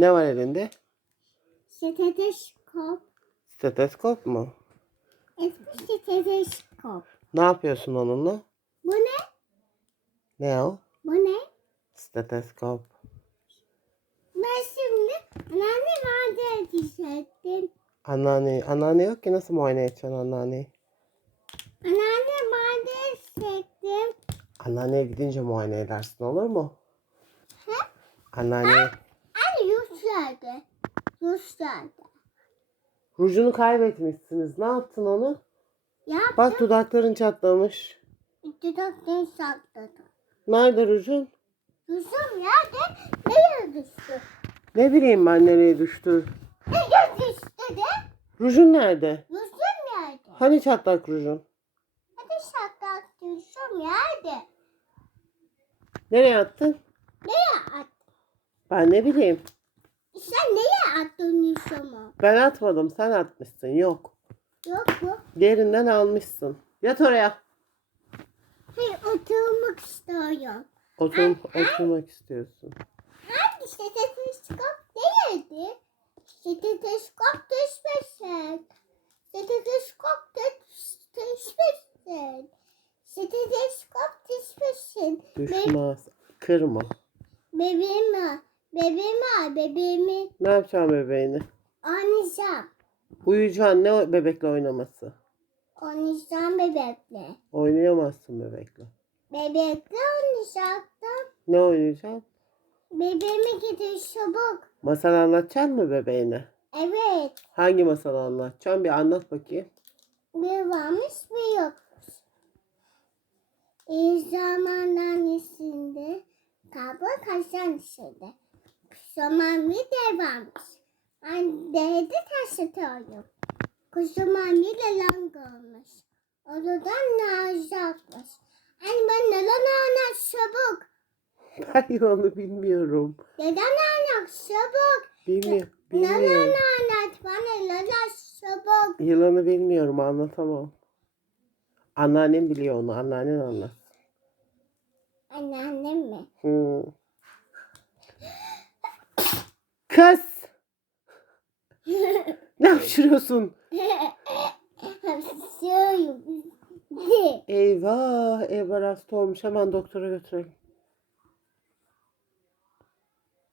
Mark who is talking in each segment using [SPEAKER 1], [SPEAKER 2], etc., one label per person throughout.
[SPEAKER 1] Ne var elinde?
[SPEAKER 2] Steteskop.
[SPEAKER 1] Steteskop mu?
[SPEAKER 2] Eski steteskop.
[SPEAKER 1] Ne yapıyorsun onunla?
[SPEAKER 2] Bu ne?
[SPEAKER 1] Ne o?
[SPEAKER 2] Bu ne?
[SPEAKER 1] Steteskop.
[SPEAKER 2] Ben şimdi anneanne vardı hissettim.
[SPEAKER 1] Anneanne, anneanne yok ki nasıl muayene edeceksin anneanneyi?
[SPEAKER 2] Anneanne vardı hissettim.
[SPEAKER 1] Anneanneye gidince muayene edersin olur mu?
[SPEAKER 2] He?
[SPEAKER 1] Anneanne
[SPEAKER 2] Geldi. Yüz geldi.
[SPEAKER 1] rujunu kaybetmişsiniz. Ne yaptın onu?
[SPEAKER 2] Ya
[SPEAKER 1] Bak dudakların çatlamış.
[SPEAKER 2] dudaktan sakladı.
[SPEAKER 1] Nerede rujun?
[SPEAKER 2] Yüzüm nerede? Nereye düştü?
[SPEAKER 1] Ne bileyim ben nereye düştü.
[SPEAKER 2] Nereye düştü de?
[SPEAKER 1] Rujun nerede?
[SPEAKER 2] Yüzüm nerede?
[SPEAKER 1] Hani çatlak rujun?
[SPEAKER 2] Hadi saklak yüzüm nerede?
[SPEAKER 1] Nereye attın?
[SPEAKER 2] Nereye attın?
[SPEAKER 1] Ben ne bileyim.
[SPEAKER 2] Sen nereye attın yüzümü?
[SPEAKER 1] Ben atmadım. Sen atmışsın. Yok.
[SPEAKER 2] Yok mu?
[SPEAKER 1] Diğerinden almışsın. Yat oraya.
[SPEAKER 2] Hayır oturmak istiyorum.
[SPEAKER 1] Otur, oturmak istiyorsun.
[SPEAKER 2] Hangi steteskop değildi? Steteskop düşmesin. Steteskop düşmesin. Steteskop düşmesin.
[SPEAKER 1] Düşmez. Kırma.
[SPEAKER 2] Bebeğimi, bebeğimi, bebeğimi
[SPEAKER 1] Ne yapacaksın bebeğini?
[SPEAKER 2] oynayacağım.
[SPEAKER 1] Uyuyacaksın. Ne bebekle oynaması?
[SPEAKER 2] Oynayacağım bebekle.
[SPEAKER 1] Oynayamazsın bebekle.
[SPEAKER 2] Bebekle oynayacaktım.
[SPEAKER 1] Ne oynayacaksın?
[SPEAKER 2] Bebeğime gidiyor çabuk.
[SPEAKER 1] Masal anlatacaksın mı bebeğine?
[SPEAKER 2] Evet.
[SPEAKER 1] Hangi masal anlatacaksın? Bir anlat bakayım.
[SPEAKER 2] Bir varmış bir yokmuş. İyi zamanların içinde kablo taşan içinde. Kusuman bir dev varmış. Ben dedi taşıtıyorum. Kusuman bir de lan olmuş. Oradan ne olacakmış? Hani ben neden anlat çabuk?
[SPEAKER 1] Hayır onu bilmiyorum.
[SPEAKER 2] Neden anlat çabuk?
[SPEAKER 1] Bilmiyorum.
[SPEAKER 2] Neden anlat bana neden çabuk?
[SPEAKER 1] Yılanı bilmiyorum. Anlatamam. Anneannem biliyor onu. Anneannen anlat.
[SPEAKER 2] Anneannem mi?
[SPEAKER 1] Hmm. Kız! Ne yapıyorsun?
[SPEAKER 2] Hapşırıyorum.
[SPEAKER 1] Eyvah! Eyvah hasta olmuş. Hemen doktora götürelim.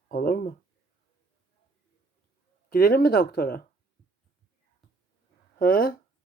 [SPEAKER 1] Olur mu? Gidelim mi doktora? Ha?